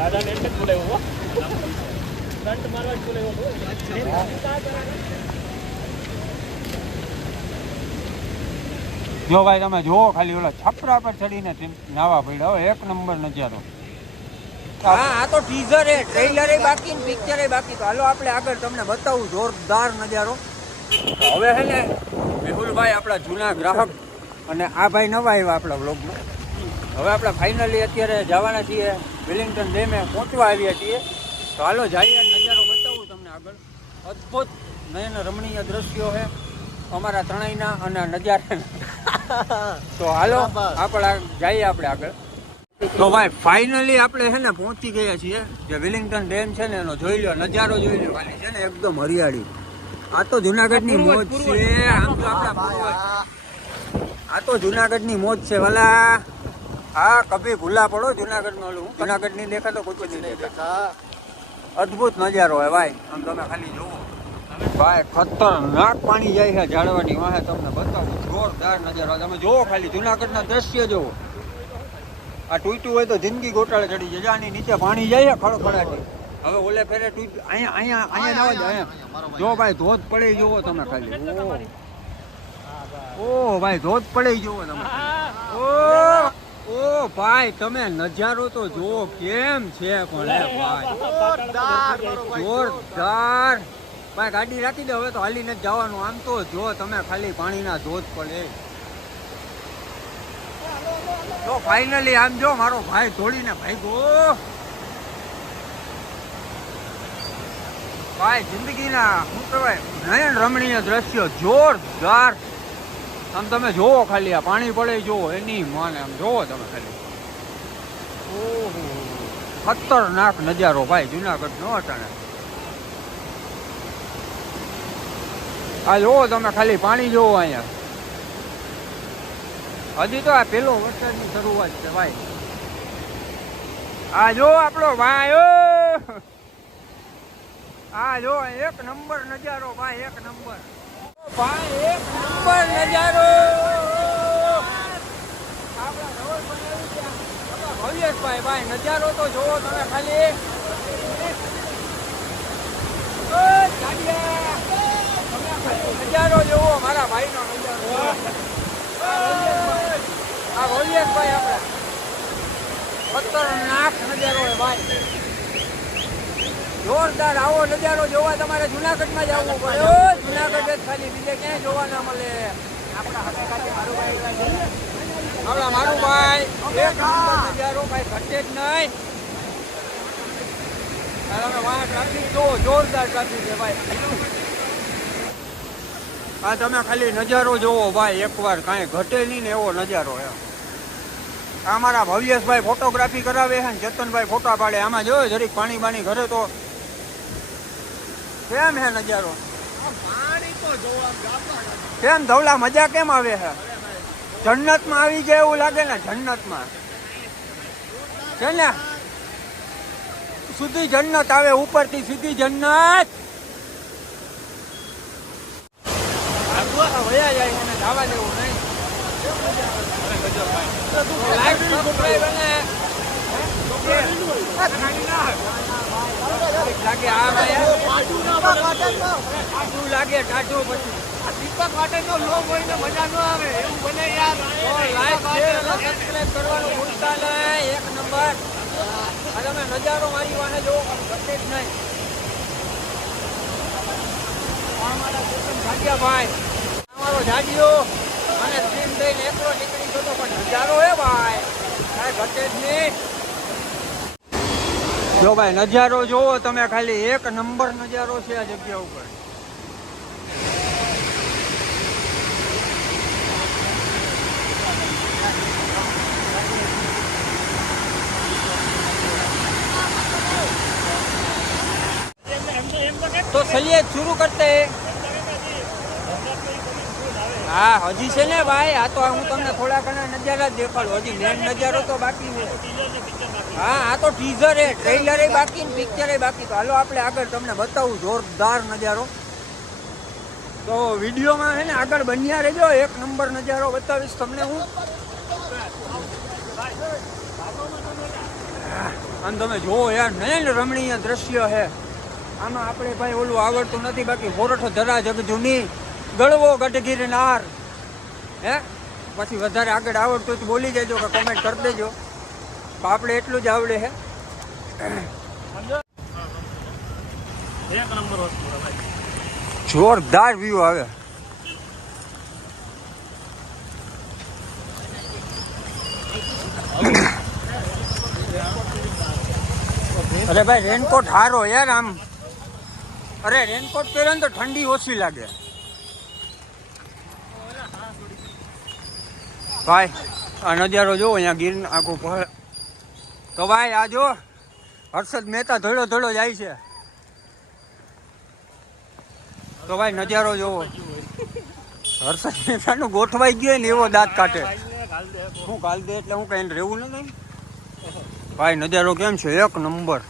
દાદાને એટલે જ બોલાવ્યો હો. મારવા જ બોલાવ્યો જો ભાઈ તમે જુઓ ખાલી ઓલા છપરા પર ચડીને તેમ નાવા પડ્યા હવે એક નંબર નજારો. હા આ તો ટીઝર એ ટ્રેલર બાકી ને પિક્ચર બાકી. તો હાલો આપણે આગળ તમને બતાવું જોરદાર નજારો. હવે હે ને મેહુલભાઈ આપણા જૂના ગ્રાહક અને આ ભાઈ નવા આવ્યા આપણા બ્લોગમાં હવે આપણે ફાઇનલી અત્યારે જવાના છીએ. વિલિંગ્ટન ડેમે પહોંચવા આવ્યા છીએ. તો હાલો જઈએ નજારો બતાવું તમને આગળ. અદ્ભુત નયન રમણીય દ્રશ્યો છે અમારા ત્રણેયના અને નજારા તો હાલો આપણે જઈએ આપણે આગળ. તો ભાઈ ફાઇનલી આપણે છે ને પહોંચી ગયા છીએ. જે વિલિંગ્ટન ડેમ છે ને એનો જોઈ લો નજારો જોઈ લો ખાલી છે ને એકદમ હરિયાળી. આ તો જુનાગઢની મોજ છે. આમ તો આપણા. આ તો જુનાગઢની મોજ છે વાલા. હા કભી ભૂલા પડો જુનાગઢ નો ઓલું જુનાગઢની દેખાતો કોઈ નહીં દેખા. અદ્ભુત નજારો હે ભાઈ. આમ તમે ખાલી જુઓ. ભાઈ ખતરનાક પાણી જાય છે ઝાડવાની વાહે તમને બતાવું. જોરદાર નજારો. તમે જુઓ ખાલી જુનાગઢના દ્રશ્ય જુઓ. આ તૂટ્યું હોય તો જિંદગી ગોટાળે ચડી જાય. આની નીચે પાણી જાય છે ખડખડાટી. હવે ઓલે ફેરે તૂટ અહીંયા અહીંયા અહીંયા ના અહીંયા. જો ભાઈ ધોધ પડે જુઓ તમે ખાલી. ઓ. ભાઈ ધોધ પડે જુઓ તમે ઓ. ઓ ભાઈ તમે નજારો તો જો કેમ છે પણ ભાઈ જોરદાર ભાઈ ગાડી રાખી દે હવે તો હાલીને જ જવાનું આમ તો જો તમે ખાલી પાણીના ધોધ પડે તો ફાઇનલી આમ જો મારો ભાઈ દોડીને ભાગ્યો ભાઈ જિંદગીના શું કહેવાય નયન રમણીય દ્રશ્યો જોરદાર આમ તમે જોવો ખાલી આ પાણી પડે જોવો એની માને આમ જોવો તમે ખાલી. ઓહો. ખતરનાક નજારો ભાઈ જુનાગઢ નો અટાણે. આ જોવો તમે ખાલી પાણી જોવો અહીંયા. હજી તો આ પેલો વરસાદની શરૂઆત છે ભાઈ. આ જો આપણો ભાઈ આ જો એક નંબર નજારો ભાઈ એક નંબર. એક, નંબર, નજારો. નજારો તો જોવો તમે ખાલી. નજારો જોવો, મારા ભાઈનો નજારો આ ભવ્યેશભાઈ. આપણે. ખતરનાક નજારો હોય ભાઈ. જોરદાર આવો નજારો જોવા તમારે જુનાગઢમાં જ આવવું પડે. જુનાગઢ જ ખાલી બીજે ક્યાંય જોવા ના મળે. આપણા મારું ભાઈ આપણા મારું ભાઈ એક નજારો ભાઈ ઘટે જ નહીં. તમે વાહ ટ્રાફિક જો જોરદાર ટ્રાફિક છે ભાઈ. આ તમે ખાલી નજારો જોવો ભાઈ એકવાર કાંઈ ઘટે નહીં ને એવો નજારો એમ. અમારા મારા ભવ્યેશભાઈ ફોટોગ્રાફી કરાવે છે ને ચેતનભાઈ ફોટા પાડે. આમાં જોયો જરીક પાણી બાણી ઘરે તો કેમ હે નજારો? કેમ ધવલા મજા કેમ આવે છે જન્નતમાં આવી જાય એવું લાગે ને જન્નતમાં છે ને? સુધી જન્નત આવે ઉપરથી સીધી જન્નત. વયા જાય એને ધાવા દેવું નહીં. અને લાગે આ ભાઈ લાગે ટાઢું પછી દીપક માટે તો લો હોય ને મજા ન આવે એવું બને યાર લાઈક શેર અને સબસ્ક્રાઇબ કરવાનું ભૂલતા નહીં એક નંબર. અને અમે નજારો મારી વાને જોવો પણ ઘટે જ નહીં. મારા અમારો જાડિયો અને સ્ક્રીન દઈને એકલો નીકળી ગયો પણ નજારો હે ભાઈ. કાંઈ ઘટે જ નહીં. જો ભાઈ, નજારો જોવો તમે, ખાલી એક નંબર નજારો છે આ જગ્યા ઉપર. तो चलिए शुरू करते હા, હજી છે ને ભાઈ, આ તો હું તમને થોડા ઘણા નજારા જ દેખાડું. હજી મેન નજારો તો બાકી છે. હા, આ તો ટીઝર એ ટ્રેલર બાકી ને પિક્ચર બાકી. તો હાલો આપણે આગળ તમને બતાવું જોરદાર નજારો. તો વિડીયોમાં છે ને આગળ બન્યા રહેજો. એક નંબર નજારો બતાવીશ તમને હું. અને તમે જુઓ યાર, નયન રમણીય દ્રશ્ય છે. આમાં આપણે ભાઈ ઓલું આવડતું નથી, બાકી હોરઠ ધરા જગ જૂની ગળવો ગઢગીરનાર હે? પછી વધારે આગળ આવડતું તો બોલી જજો કે કોમેન્ટ કરી દેજો. આપણે એટલું જ આવડે ભાઈ જોરદાર વ્યૂ આવે. અરે ભાઈ રેનકોટ હારો યાર આમ. અરે રેનકોટ પહેર્યો ને તો ઠંડી ઓછી લાગે. ભાઈ આ નજારો જોવો અહીંયા ગીર આખું ભર. તો ભાઈ, આ જો, હર્ષદ મહેતા ધોળો ધોળો જાય છે. તો ભાઈ, નજારો જોવો. હર્ષદ મહેતાનું ગોઠવાઈ ગયો ને એવો દાંત કાઢે. શું કાલ દે એટલે હું કઈ રહેવું નથી ભાઈ, નજારો કેમ છે? એક નંબર.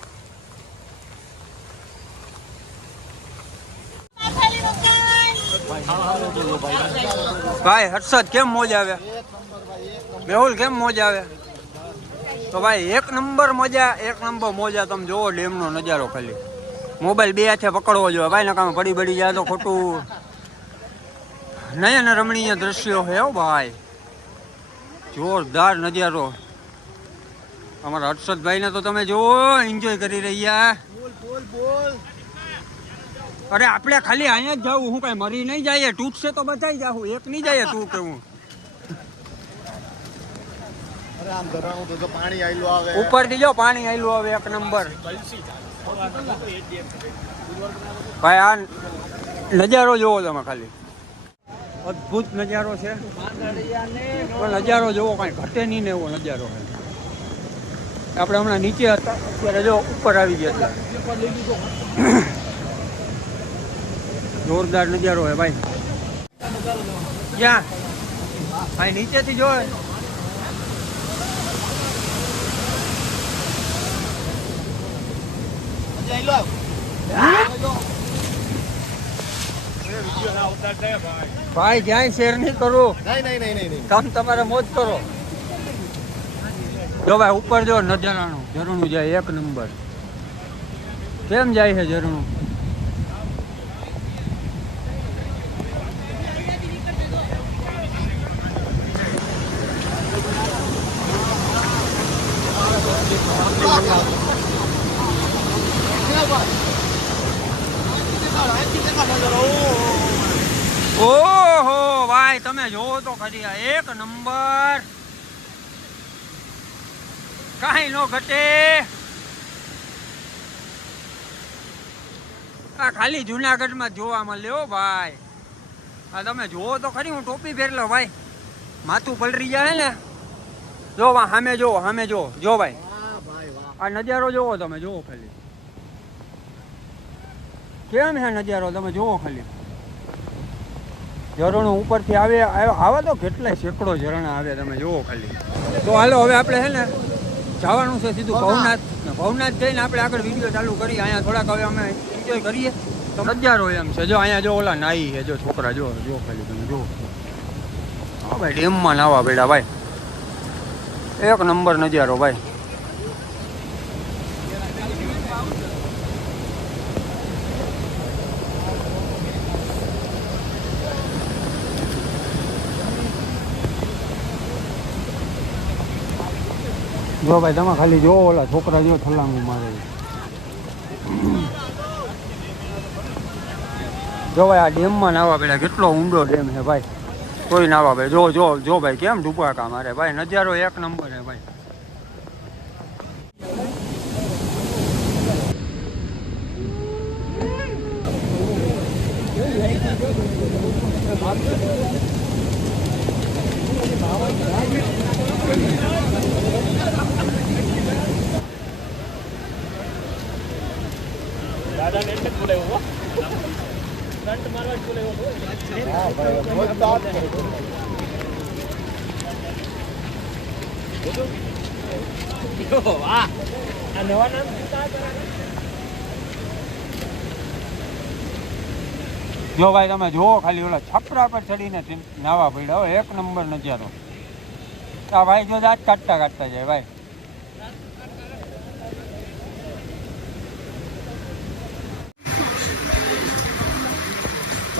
ભાઈ, હર્ષદ કેમ મોજ આવે? મેહુલ, કેમ મોજ આવે? તો ભાઈ, એક નંબર મજા, એક નંબર મોજા. તમે જોવો ડેમનો નજારો ખાલી. મોબાઈલ બે હાથે પકડવો જોઈએ. ભાઈ નકામાં પડી પડી જાય તો ખોટું. નયન રમણીય દ્રશ્યો છે હો ભાઈ. જોરદાર નજારો. અમારા હર્ષદભાઈને તો તમે જોવો એન્જોય કરી રહ્યા. અરે, આપણે ખાલી અહીંયા જ જવું હું કઈ મરી નહીં જાય તૂટશે તો બચાઈ જાઉં. એક નહીં જાય તું કેવું અરે આમ ધરાણું તો જો પાણી આયલું આવે ઉપરથી જો પાણી આવેલું હવે એક નંબર. ભાઈ, આ નજારો જોવો તમે ખાલી. અદ્ભુત નજારો છે. પણ નજારો જોવો કાંઈ ઘટે નહીં ને એવો નજારો આપણે હમણાં નીચે હતા, અત્યારે જો ઉપર આવી ગયા હતા જોરદાર નજારો હે ભાઈ. ક્યાં? ભાઈ, નીચેથી જો ભાઈ ક્યાંય શેર નહીં કરું. નહીં નહીં નહીં નહીં નહીં. તમે તમારે મોજ કરો. જો ભાઈ ઉપર જો નજરાણું ઝરણું જાય એક નંબર. કેમ જાય છે ઝરણું ઓહો ભાઈ તમે જોવો તો ખરી આ એક નંબર. કાંઈ નો ઘટે. આ ખાલી જુનાગઢમાં જોવા મળે હો ભાઈ. આ તમે જોવો તો ખરી, હું ટોપી પહેરલો ભાઈ. માથું પલરી જાય ને. જો સામે જો સામે જો જો ભાઈ. આ નજારો જોવો તમે, જોવો ખાલી. કેમ છે નજારો? તમે જોવો ખાલી. ઝરણું ઉપરથી આવે આવે- તો કેટલાય સેંકડો ઝરણા આવે તમે જુઓ ખાલી. તો હાલો હવે આપણે છે ને જવાનું છે સીધું ભવનાથ. ભવનાથ જઈને આપણે આગળ વીડિયો ચાલુ કરીએ. અહીંયા થોડાક હવે અમે એન્જોય કરીએ. તો નજારો એમ છે. જો અહીંયા જો ઓલા નાઈ છે જો છોકરા જો જો ખાલી તમે જો હા ભાઈ ડેમમાં નાવા બેડા ભાઈ. એક નંબર નજારો ભાઈ. જો ભાઈ તમે ખાલી જો ઓલા છોકરા જો છલાંગું મારે છે. જો ભાઈ આ ડેમમાં નાવા પેલા કેટલો ઊંડો ડેમ છે ભાઈ કોઈ નાવા ભાઈ જો જો જો ભાઈ કેમ ડૂબાકા મારે ભાઈ નજારો એક નંબર છે ભાઈ દાદાને એટલે જ બોલાવ્યો હો. કરંટ મારવા જ બોલાવ્યો હતો. હા ભાઈ મોજ તો આજ કરે. જો, વાહ. આ નવા નામ જો ભાઈ તમે જુઓ ખાલી ઓલા છપરા પર ચડીને નાવા પડ્યા એક નંબર નજારો. આ ભાઈ જો દાંત કાઢતા કાઢતા જાય ભાઈ.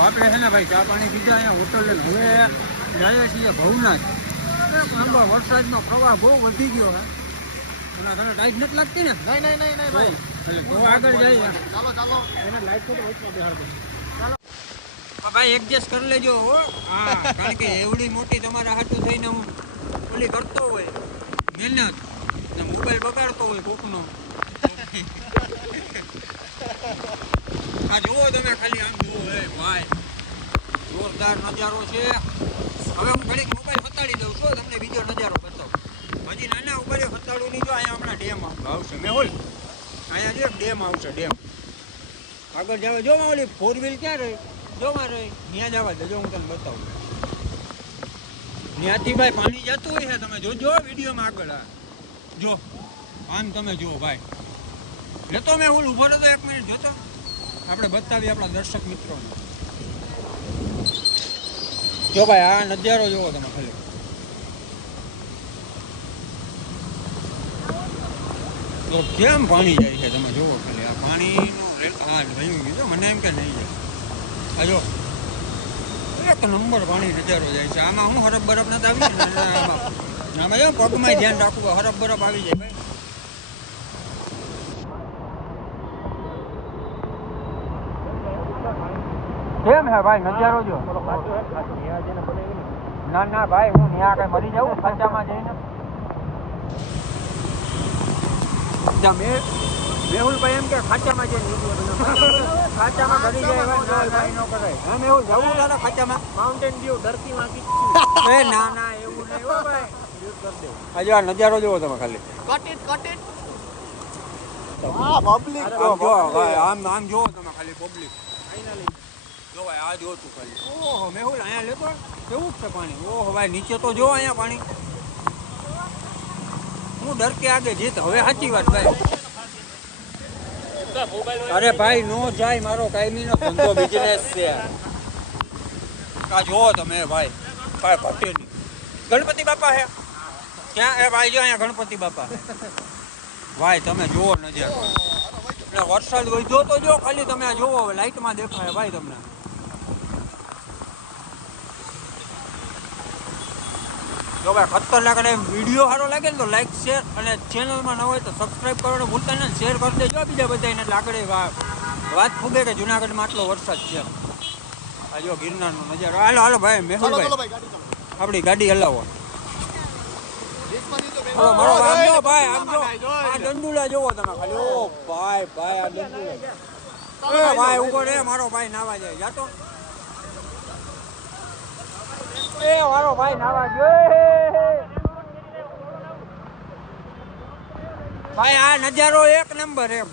તો આપણે છે ને ભાઈ ચા પાણી પીધા અહીંયા હોટલ લઈને હવે જઈએ છીએ ભવનાથ. આંબા વરસાદનો પ્રવાહ બહુ વધી ગયો હે અને તને લાઈટ નથી લાગતી ને? નહીં નહીં નહીં નહીં ભાઈ. એટલે તો આગળ જઈએ ચાલો ચાલો. એને લાઈટ તો વચમાં બેહાડ દે. ભાઈ એડજસ્ટ કરી લેજો હો. હા. કારણ કે એવડી મોટી તમારા હાથું થઈને હું ઓલી કરતો હોય મહેનત. ને મોબાઈલ બગાડતો હોય કોકનો. આ જુઓ તમે ખાલી આમ જુઓ હે ભાઈ. જોરદાર નજારો છે. હવે હું ઘડીક મોબાઈલ બતાડી દઉં છું તમને બીજો નજારો બતાવું. હજી નાના ઉપર હતાડું નહીં જો અહીંયા હમણાં ડેમ આવશે. મેહુલ અહીંયા જો ડેમ આવશે ડેમ. આગળ જાવ જો ઓલી ફોર વ્હીલ ક્યાં રહી? જો માં રહી. ત્યાં જવા દેજો હું તને બતાવું. ત્યાંથી ભાઈ પાણી જતું હોય છે તમે જોજો વિડીયોમાં આગળ આ. જો આમ તમે જુઓ ભાઈ. લેતો મેં ઓલું ઊભો રહેતો એક મિનિટ જોતો. આપણે બતાવીએ આપણા દર્શક મિત્રોને. જો ભાઈ, આ નજારો જોવો તમે ખાલી. તો કેમ પાણી જાય છે તમે જુઓ ખાલી, આ પાણીનું હા ભયું મને એમ કે નહીં જાય. જો, એક નંબર પાણી નજારો જાય છે. આમાં હું હરફ બરફ નથી આવી આમાં પગમાં ધ્યાન રાખવું હરફ બરફ આવી જાય. ભાઈ કેમ હે ભાઈ નજારો જો. ના ના ભાઈ હું ત્યાં કઈ મરી જાઉં ખાંચામાં જઈને? જા મે મેહુલભાઈ એમ કે ખાંચામાં જઈને ઘડી જાય ભાઈ ભાઈ નો કરાય. હા મેહુલ જવું તારા ખાંચામાં? માઉન્ટેન ડરકી માંથી એ ના ના એવું નહીં હો ભાઈ. આજે આ નજારો જોવો તમે ખાલી. Cut it cut it public આમ જો આમ આમ જોવો તમે ખાલી પબ્લિક જો ભાઈ આ જો તું ખાલી. ઓહો મેહુલ અહીંયા લેતો કેવું છે પાણી? ઓહો ભાઈ નીચે તો જો અહીંયા પાણી. હું ડર કે આગે જીત. હવે સાચી વાત ભાઈ. અરે ભાઈ નો જાય મારો કાયમીનો ધંધો બિઝનેસ છે. આ જોવો તમે ભાઈ. ભાઈ નહીં ગણપતિ બાપા હે? ક્યાં? એ ભાઈ જો અહીંયા ગણપતિ બાપા ભાઈ તમે જુઓ નજર. એટલે વરસાદ વધ્યો તો જો ખાલી તમે આ જોવો લાઈટમાં દેખાય ભાઈ તમને. જો ભાઈ ખતરનાક અને વીડિયો સારો લાગે ને તો લાઈક શેર અને ચેનલમાં ન હોય તો સબસ્ક્રાઇબ કરવાનું ભૂલતા નહીં. શેર કરી દેજો બીજા બધા એને લાકડે વાત ફૂગે કે જુનાગઢમાં આટલો વરસાદ છે. આ જો ગિરનારનો નજારો. હાલો હાલો ભાઈ મેહુલભાઈ આપણી ગાડી હલાવો. દંડુલા જોવો તમે ખાલી. ઓ ભાઈ ભાઈ આ દંડુલા. ભાઈ ઊભો રે મારો ભાઈ નાવા જાય. જાતો. એ વારો ભાઈ નાવા ગયો. ભાઈ, આ નજારો એક નંબર એમ.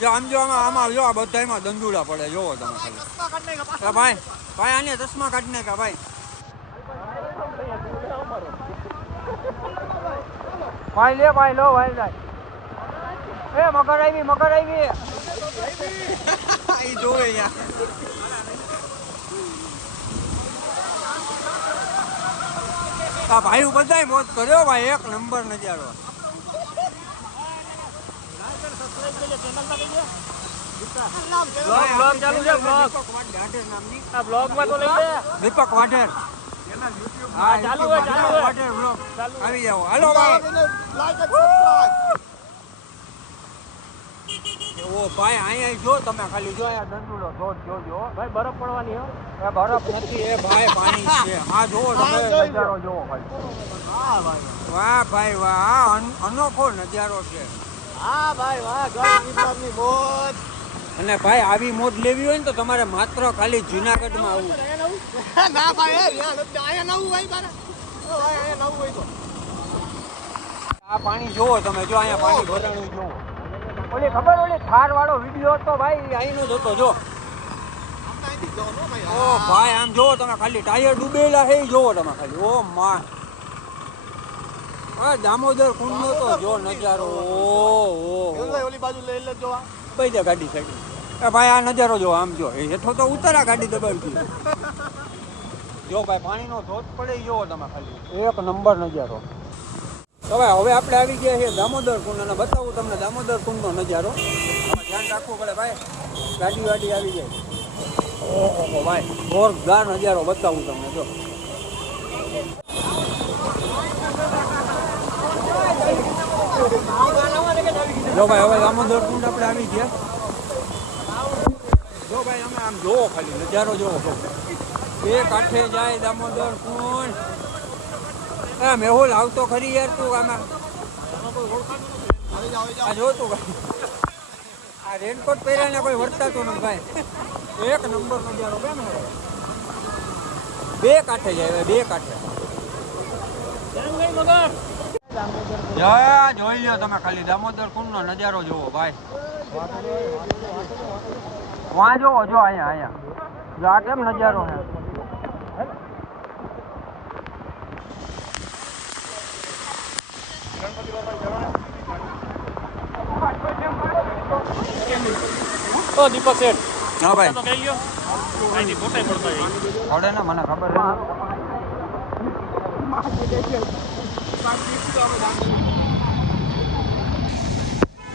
જો, આમ જો, આમાં આમાં જો, આ બધાયમાં દંડુલા પડે જોવો તમે ભાઈ ભાઈ, આને ચશ્મા કાઢી નાખા ભાઈ. ભાઈ, લે ભાઈ, લો, ભાઈ ભાઈ એ, મગર આવી મગર આવી. ઈ જોવે અહીંયા. આ ભાઈ બધાય મોજ કર્યો ભાઈ એક નંબર નજારો. બ્લોગ બ્લોગ ચાલુ છે બ્લોગ દીપક વાઢેર નામની. આ બ્લોગમાં ઓ ભાઈ અહીંયા જો તમે ખાલી જો અહીંયા દંડુલો ધોધ જોજો ભાઈ બરફ પડવાની હો. એ બરફ નથી એ ભાઈ પાણી છે. આ જોવો તમે હા, જોઈ લો. નજારો જોવો ભાઈ. વાહ ભાઈ વાહ. અનોખો નજારો છે. હા ભાઈ વાહ ગઢ મોજ. અને ભાઈ આવી મોજ લેવી હોય ને તો તમારે માત્ર ખાલી જુનાગઢમાં આવવું. ના ભાઈ અહીંયા નવું ભાઈ તારે અહીંયા નવું હોય તો. આ પાણી જોવો તમે જો અહીંયા પાણી ભરાણું જોવો ઓલી ખબર ઓલી થાર વાળો વીડિયો હતો ભાઈ? અહીંનો જ હતો જો. ભાઈ ઓ ભાઈ આમ જોવો તમે ખાલી ટાયર ડૂબેલા છે જોવો તમે ખાલી. ઓ માં આ દામોદર કુંડ નો તો જો નજારો. ઓ ઓલી બાજુ લઈ લેજો આ. કઈ દે ગાડી સાઈડ. એ ભાઈ આ નજારો જો આમ જો. હેઠો તો ઉતરા ગાડી દબાવતી જો ભાઈ પાણીનો ધોધ પડે જોવો તમે ખાલી. એક નંબર નજારો. તો ભાઈ હવે આપણે આવી ગયા છીએ દામોદર કુંડ અને બતાવું તમને દામોદર કુંડનો નજારો. ધ્યાન રાખવું પડે ભાઈ. ગાડી વાડી આવી જાય. ઓહો, ભાઈ, જોરદાર નજારો બતાવું તમને, જો. જો ભાઈ, હવે દામોદર કુંડ આપણે આવી ગયા. જો ભાઈ, અમે આમ જોવો ખાલી, નજારો જોવો. બે કાંઠે જાય દામોદર કુંડ. એ મેહુલ આવતો ખરી યાર તું આમાં. આ જો તું ભાઈ. આ રેનકોટ પહેર્યા ને કોઈ વર્તાતું નથી ભાઈ. એક નંબર નજારો કેમ હે? બે કાંઠે જાય બે કાંઠે. જા જોઈ લો તમે ખાલી. દામોદર કુંડ નો નજારો જોવો ભાઈ. વાં જોવો જો અહીંયા અહીંયા. જો આ કેમ નજારો છે? ઓ દીપક શેઠ હા ભાઈ. તો કહી ગયો અહીંથી ફોટા પડતો આવડે ને મને ખબર છે.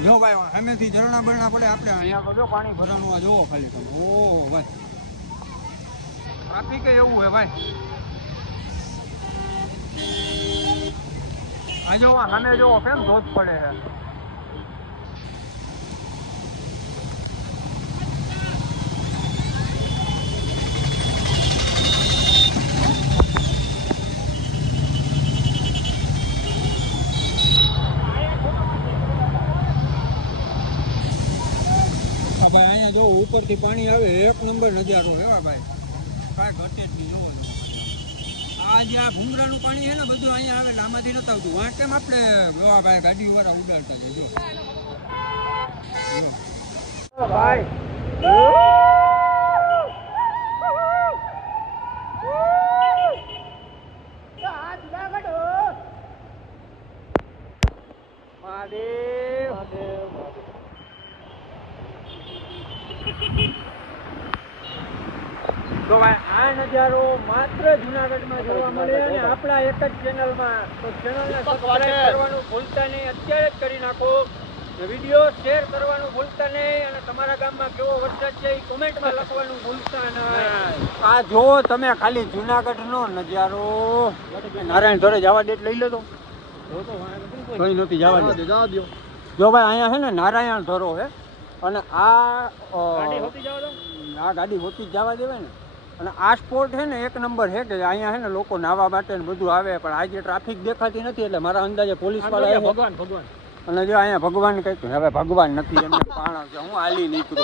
જો ભાઈ સામેથી ઝરણા બરણા પડે આપણે અહીંયા જો પાણી ભરવાનું આ જોવો ખાલી તમે. ઓ ભાઈ. ટ્રાફિક એવું હે ભાઈ. આ જો સામે જોવો કેમ ધોધ પડે છે હા ભાઈ અહીંયા જો ઉપરથી પાણી આવે એક નંબર નજારો એવા ભાઈ. કાંઈ ઘટે જ નહીં જોવો આ જે આ ભૂંગરાનું પાણી છે ને બધું અહીંયા આવે આમાંથી નથી આવતું. વાં કેમ આપણે જોવા ભાઈ ગાડી વાળા ઉડાડતા છે જો. જો. ભાઈ મહાદેવ તો ભાઈ આ નજારો માત્ર જુનાગઢમાં જોવા મળે અને આપણા એક જ ચેનલમાં તો ચેનલને સબસ્ક્રાઇબ કરવાનું ભૂલતા નહીં. અત્યારે જ કરી નાખો. વીડિયો શેર કરવાનું ભૂલતા નહીં અને તમારા ગામમાં કેવો વરસાદ છે એ કોમેન્ટમાં લખવાનું ભૂલતા નહીં. આ જો તમે ખાલી જુનાગઢનો નજારો. નારાયણ ધોરે જવા ડેટ લઈ લેતો તો. કઈ નથી જવા દે. જો ભાઈ અહીંયા છે ને નારાયણ ધોરો છે. અને આ અ, ગાડી હોતી આ ગાડી હોતી જ જવા દેવાય ને. અને આ સ્પોટ છે ને એક નંબર છે કે અહીંયા છે ને લોકો નાવા માટે ને બધું આવે પણ આજે ટ્રાફિક દેખાતી નથી એટલે મારા અંદાજે પોલીસવાળા ભગવાન ભગવાન. અને જો અહીંયા ભગવાન કઈ હવે ભગવાન નથી એમને પાણા છે હું હાલી નીકળો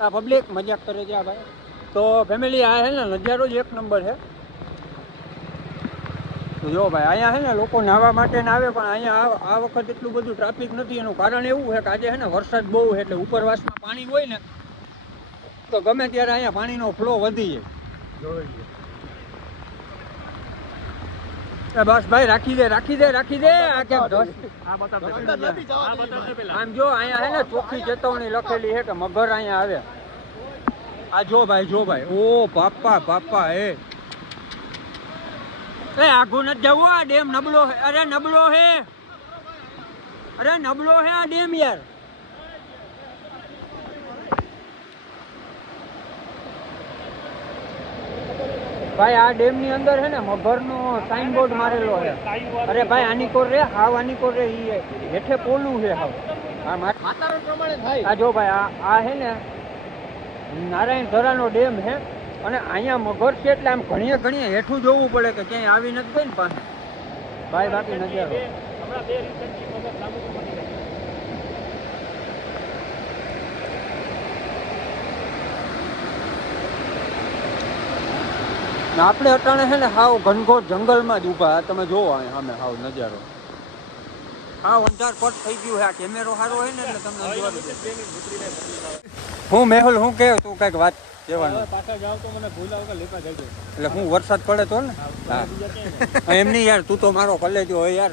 આ પબ્લિક મજાક કરે છે આ ભાઈ. તો ફેમિલી આ છે ને નજારો જ એક નંબર છે. તો જો ભાઈ અહીંયા છે ને લોકો નાહવા માટે ને આવે પણ અહીંયા આ આ વખત એટલું બધું ટ્રાફિક નથી. એનું કારણ એવું છે કે આજે છે ને વરસાદ બહુ છે એટલે ઉપરવાસમાં પાણી હોય ને તો ગમે ત્યારે અહીંયા પાણીનો ફ્લો વધી બસ ભાઈ, રાખી દે રાખી દે રાખી દે. આ પેલા આમ જો, અહીંયા હે ને ચોખ્ખી ચેતવણી લખેલી છે કે મગર અહીંયા આવે. આ જો ભાઈ જો ભાઈ. ઓ પાપા પાપા એ. એ આઘું નથી જવું, આ ડેમ નબળો હે. અરે, નબળો હે. અરે, નબળો હે આ ડેમ યાર. ભાઈ આ ડેમની અંદર છે ને મગર નો સાઇન બોર્ડ મારેલો છે. અરે ભાઈ આની કોર રે હાવ આની કોર રે ઈ હેઠે પોલું છે હાવ. આ પ્રમાણે થાય. આ જો ભાઈ આ આ છે ને નારાયણ ધરાનો ડેમ છે અને અહીંયા મગર છે એટલે આમ ઘણીએ ઘણીએ હેઠું જોવું પડે કે ક્યાંય આવી નથી ગઈ ને પાસે ભાઈ બાકી નજારો હમણાં બે રિસર્ચની મગજ લાંબુ પડી ગઈ ને આપણે અટાણે છે ને હાવ ઘનઘોર જંગલમાં જ ઊભા તમે જોવો અહીં સામે હાવ નજારો. હા અંધાર પટ થઈ ગયું આ કેમેરો સારો હોય ને એટલે તમને હું મેહુલ હું કહે તું કંઈક વાત કહેવાનું. એટલે હું વરસાદ પડે તો ને? હા. એમ નહીં યાર તું તો મારો કલેજો હોય યાર.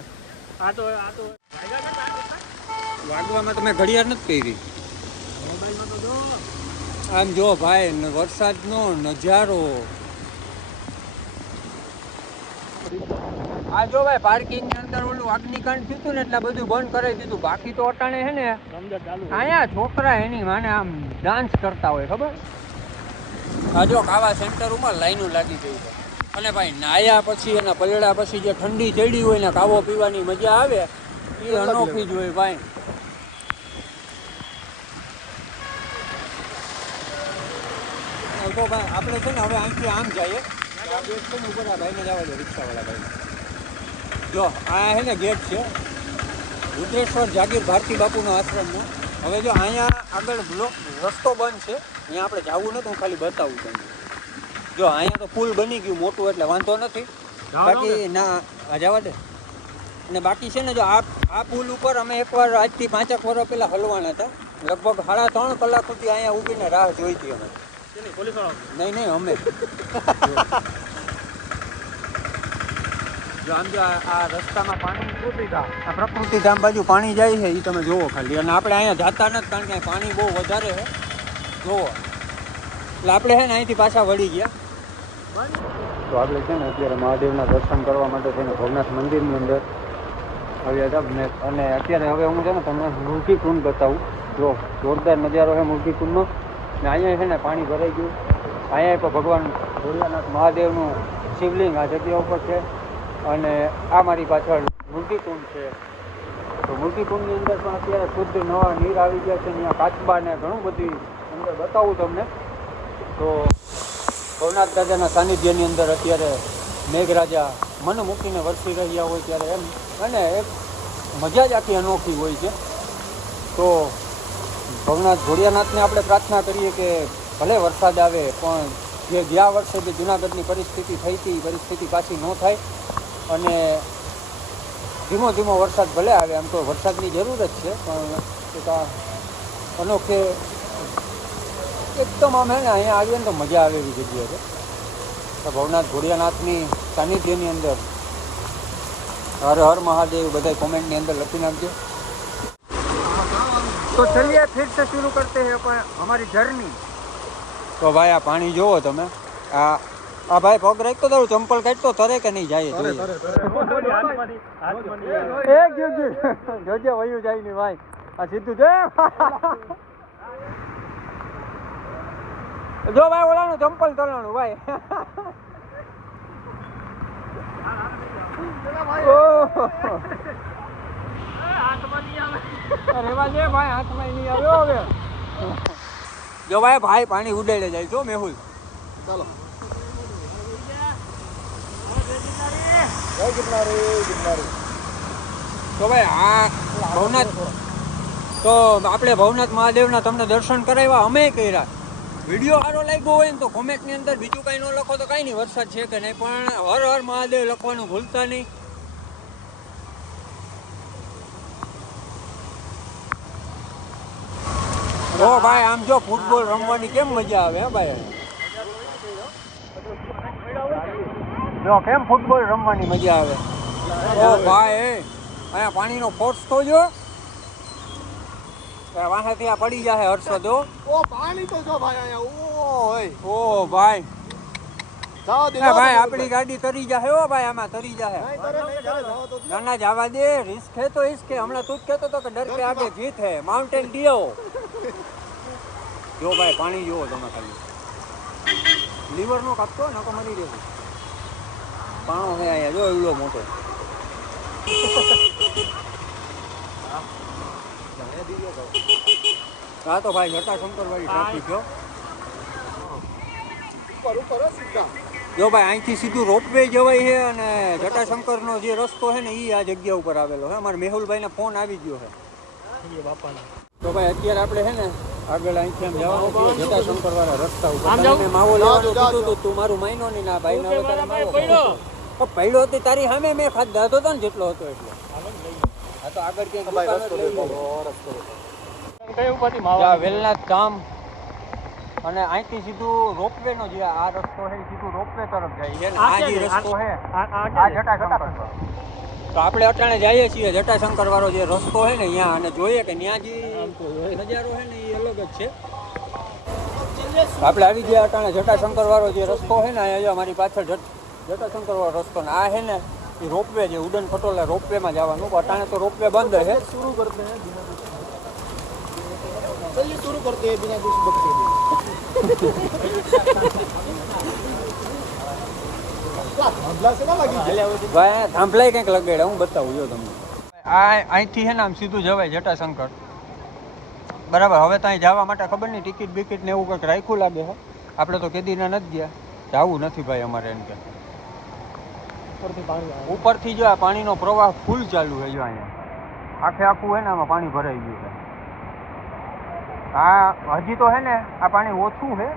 આ તો આ તો વાગવામાં તમે ઘડિયાળ નથી કરી. આમ જો ભાઈ વરસાદનો નજારો. આ જો ભાઈ પાર્કિંગની અંદર ઓલું અગ્નિકાંડ થયું ને એટલે બધું બંધ કરી દીધું. બાકી તો અટાણે છે ને અહીંયા છોકરા એની માને આમ ડાન્સ કરતા હોય ખબર? આ જો કાવા ઉપર લાઈનો લાગી ગઈ છે. અને ભાઈ નાયા પછી અને પલળ્યા પછી જે ઠંડી ચડી હોય ને કાવો પીવાની મજા આવે એ અનોખી જ હોય ભાઈ. તો ભાઈ આપણે છે ને હવે અહીંથી આમ જઈએ. ઉપર આ ભાઈને જવા દે રિક્ષાવાળા ભાઈ જો આ છે ને ગેટ છે. રુદ્રેશ્વર જાગીર ભારતી બાપુનો આશ્રમનો. હવે જો અહીંયા આગળ રસ્તો બંધ છે. અહીંયા આપણે જવું નથી હું ખાલી બતાવું તમને. જો અહીંયા તો પુલ બની ગયું મોટું એટલે વાંધો નથી. બાકી ના આ જવા દે. અને બાકી છે ને જો આ આ પુલ ઉપર અમે એકવાર આજથી પાંચેક વર્ષ પહેલાં હલવાના હતા. લગભગ સાડા ત્રણ કલાક સુધી અહીંયા ઊભીને રાહ જોઈતી અમે. નહીં નહીં અમે. જો આ રસ્તામાં પાણી પ્રકૃતિધામ આ પ્રકૃતિધામ બાજુ પાણી જાય છે એ તમે જોવો ખાલી. અને આપણે અહીંયા જાતા નથી, કારણ કે પાણી બહુ વધારે છે. જોવો. એટલે આપણે છે ને અહીંથી પાછા વળી ગયા. તો આપણે છે ને અત્યારે મહાદેવના દર્શન કરવા માટે થઈને ભવનાથ મંદિરની અંદર આવ્યા હતા. અને અત્યારે હવે હું છે ને તમને મૂર્તિકુંડ બતાવું. જો જોરદાર નજારો છે મૂર્તિકુંડનો. ને અહીંયા છે ને પાણી ભરાઈ ગયું. અહીંયા પણ ભગવાન ભોળિયાનાથ મહાદેવનું શિવલિંગ આ જગ્યા ઉપર છે. અને આ મારી પાછળ મૂર્તિકુંડ છે. તો મૂર્તિકુંડની અંદર પણ અત્યારે શુદ્ધ નવા નીર આવી ગયા છે. ત્યાં કાચબા ને ઘણું બધી અંદર બતાવું તમને. તો ભવનાથ દાદાના સાનિધ્યની અંદર અત્યારે મેઘરાજા મન મૂકીને વરસી રહ્યા હોય ત્યારે એમ, અને એક મજા જ આખી અનોખી હોય છે. તો ભવનાથ ભોળિયાનાથને આપણે પ્રાર્થના કરીએ કે ભલે વરસાદ આવે, પણ જે ગયા વર્ષે જે જુનાગઢની પરિસ્થિતિ થઈ હતી, એ પરિસ્થિતિ પાછી ન થાય. અને ધીમો ધીમો વરસાદ ભલે આવે એમ તો વરસાદની જરૂર જ છે પણ અનોખે એકદમ અમે ને અહીંયા આવીએ ને તો મજા આવે એવી જગ્યાએ છે ભવનાથ ઘોડિયાનાથની સાનિધ્યની અંદર હર હર મહાદેવ બધા કોમેન્ટની અંદર લખી નાખજો. તો ચલિએ ફિર શરૂ કરતે હે પણ અમારી જર્ની. તો ભાઈ આ પાણી જોવો તમે. આ આ ભાઈ પગ રાખતો તારું ચંપલ કાઢતો તરે કે નહીં જાય જોઈએ. જોજે વયું જાય નહીં ભાઈ. આ સીધું જો. જો ભાઈ ઓલાનું ચંપલ તરણું ભાઈ. ઓહો. રેવા દે ભાઈ હાથમાં નહીં આવ્યો હવે. જો ભાઈ ભાઈ પાણી ઉડાડે જાય છો મેહુલ. ચાલો. તો ભાઈ, આ ભવનાથ તો આપણે ભવનાથ મહાદેવના તમને દર્શન કરાવ્યા, અમે કર્યા. વીડિયો સારો લાગ્યો હોય ને તો કોમેન્ટની અંદર બીજું કાંઈ ન લખો તો કાંઈ નહીં, વરસાદ છે કે નહીં, પણ હર મહાદેવ લખવાનું ભૂલતા નહીં. ઓ ભાઈ, આમ જો ફૂટબોલ રમવાની કેમ મજા આવે, હે ભાઈ? જો કેમ ફૂટબોલ રમવાની મજા આવે? ઓ ભાઈ અહીંયા પાણીનો ફોર્સ તો જો. વાંસાથી આ પડી જાય હર્ષદ ઓ પાણી તો જો ભાઈ અહીંયા ઓ હોય ઓ ભાઈ. ભાઈ આપણી ગાડી તરી જાય હો ભાઈ આમાં તરી જાય નહીં કરે નહીં કરે જાઓ તો ના ના જવા દે રિસ્ક હે તો ઇસકે હમણાં તું જ કહેતો હતો કે ડર કે આગે જીત હે. માઉન્ટેન ડીઓ જો ભાઈ પાણી જોવો તમે ખાલી. લીવર નો કાપતો નકો મરી રહેશે પાણો છે અહીંયા જો એવડો મોટો હા તો ભાઈ જટાશંકર વાળી ટ્રાફિક જો જો ભાઈ અહીંથી સીધું રોપવે જવાય છે અને જટાશંકરનો જે રસ્તો છે ને એ આ જગ્યા ઉપર આવેલો છે અમારા મેહુલભાઈના ફોન આવી ગયો છે તો ભાઈ અત્યારે આપણે છે ને આગળ અહીંથી આમ જવાનું છે જટાશંકર વાળા રસ્તા ઉપર માવો લેવાનું કીધું તું તું મારું માયનો નહીં ના ભાઈ પડ્યો. પડ્યો હતી તારી સામે મેં ખાધ હતો ને જેટલો હતો એટલો. હા તો આગળ ક્યાંક વેલનાથ ધામ અને અહીંથી સીધું રોપવે નો જે આ રસ્તો છે સીધું રોપવે તરફ જાય. છે આ આ જે રસ્તો છે. આ- આ આ ક્યાં જાય? જટાશંકર. તો આપણે અટાણે જઈએ છીએ. જટાશંકર વાળો જે રસ્તો છે ને અહીંયા અને જોઈએ કે ત્યાં જે નજારો છે ને એ અલગ જ છે. આપણે આવી ગયા અટાણે જટાશંકર વાળો જે રસ્તો છે ને અહીંયા જો અમારી પાછળ જટ- જટાશંકર વાળો રસ્તો ને આ છે ને એ રોપવે છે ઉડન ખટોલા રોપવેમાં જવાનું પણ અટાણે તો રોપવે બંધ છે शुरू करते हैं बिना कुछ चलिए शुरू करते हैं बिना कुछ बकते हमला से ना लगी ભાઈ થાંભલાય કંઈક લગાડ્યા હું બતાવું જો તમને આ અહીંથી છે ને આમ સીધું જવાય જટાશંકર બરાબર હવે ત્યાં જવા માટે ખબર નહીં ટિકિટ બિકિટ ને એવું કંઈક રાખ્યું લાગે છે આપણે તો કેદીના નથી ગયા જવું નથી ભાઈ અમારે એમ કે ઉપરથી પાણી આવે. ઉપરથી જો આ પાણીનો પ્રવાહ ફૂલ ચાલુ છે જો અહીંયા. આખે આખું હે ને આમાં પાણી ભરાઈ ગયું છે. આ હજી તો હે ને આ પાણી ઓછું છે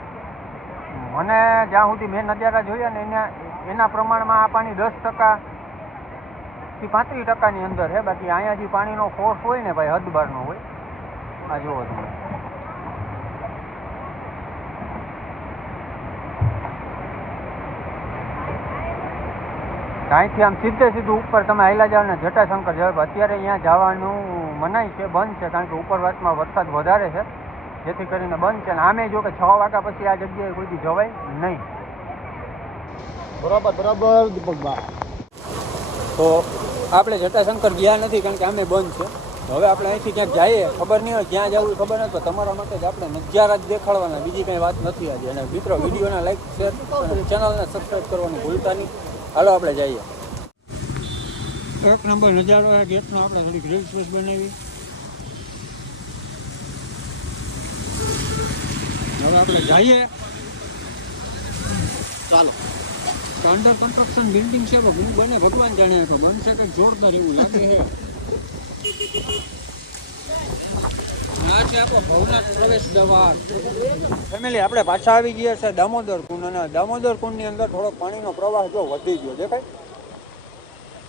મને જ્યાં સુધી મેં નજારા જોયા ને એના એના પ્રમાણમાં આ પાણી દસ ટકા થી પાંત્રીસ ટકાની અંદર છે બાકી અહીંયા જે પાણીનો ફોર્સ હોય ને ભાઈ હદબારનો હોય. આ જોવો તમે. અહીંથી આમ સીધે સીધું ઉપર તમે આયલા જાવ ને જટાશંકર જવાબ અત્યારે અહીંયા જવાનું મનાય છે, બંધ છે, કારણ કે ઉપર વાતમાં વરસાદ વધારે છે. જેથી કરીને બંધ છે અને આમે જો કે છ વાગ્યા પછી આ જગ્યાએ કોઈથી જવાય નહીં. બરાબર બરાબર દીપકભાઈ તો આપણે જટાશંકર ગયા નથી કારણ કે આમે બંધ છે. હવે આપણે અહીંથી ક્યાંક જઈએ. ખબર નહીં હોય જ્યાં જવું ખબર નથી. તમારા માટે જ આપણે નજારા જ દેખાડવાના. બીજી કંઈ વાત નથી આજે. અને મિત્રો, વિડીયોના લાઈક, શેર અને ચેનલને સબસ્ક્રાઈબ કરવાનું ભૂલતા નહીં. હાલો આપણે જઈએ. એક નંબર નજારો આ ગેટનો આપણે થોડીક રીલ્સ બસ બનાવી. હવે આપણે જઈએ. ચાલો. અંડર કન્સ્ટ્રક્શન બિલ્ડિંગ છે હું બને ભગવાન જાણે તો બનશે કંઈક જોરદાર એવું લાગે છે ફેમિલી આપણે પાછા આવી ગયા છે દામોદર કુંડ અને દામોદર કુંડની અંદર થોડોક પાણીનો પ્રવાહ જો વધી ગયો, દેખાય?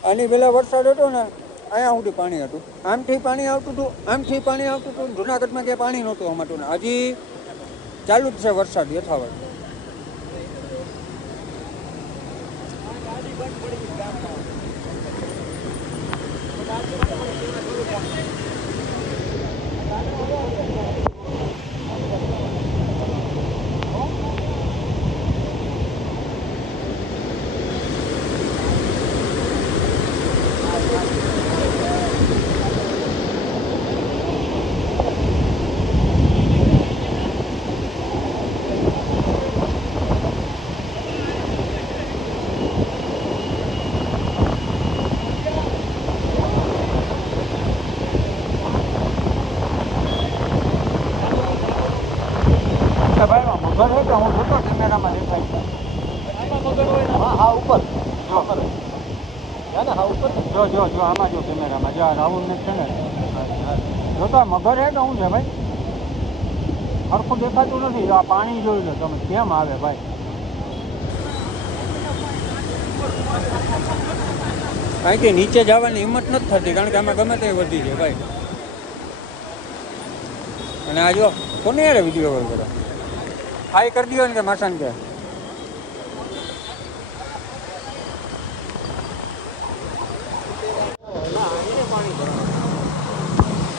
આની પહેલાં વરસાદ હતો ને, અહીંયા સુધી પાણી હતું. આમથી પાણી આવતું હતું, આમથી પાણી આવતું હતું, જુનાગઢમાં ક્યાંય પાણી નહોતું અમારું હજી ચાલુ જ છે વરસાદ યથાવત. ને છે ને જો તો આ મગર હે કે શું છે ભાઈ? સરખું દેખાતું નથી. આ પાણી જોઈ લો તમે, કેમ આવે ભાઈ? અહીંથી નીચે જવાની હિંમત નથી થતી, કારણ કે આમાં ગમે તે વધી છે ભાઈ. અને આ જો, કોને યાર વીડિયો કોલ કરો હાઈ કરી દો ને કે માસાન કે?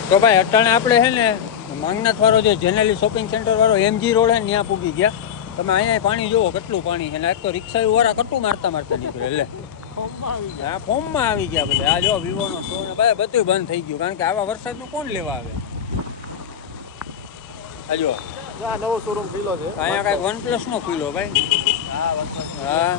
તો ભાઈ અટાણે આપણે છે ને માંગનાથ વાળો જે જેનેલી શોપિંગ સેન્ટર વાળો એમજી રોડ હે ત્યાં પૂગી ગયા. તમે અહીંયા પાણી જોવો કેટલું પાણી છે ને એક તો રિક્ષા વાળા કેટલું મારતા મારતા નીકળે એટલે હા ફોર્મમાં આવી ગયા બધા. આ જો વિવોનો શો ને ભાઈ બધું બંધ થઈ ગયું કારણ કે આવા વરસાદનું કોણ લેવા આવે? આ જો નવો શોરૂમ ખુલ્લો છે. અહીંયા કાંઈક વન પ્લસનો ખુલ્લો ભાઈ. હા હા.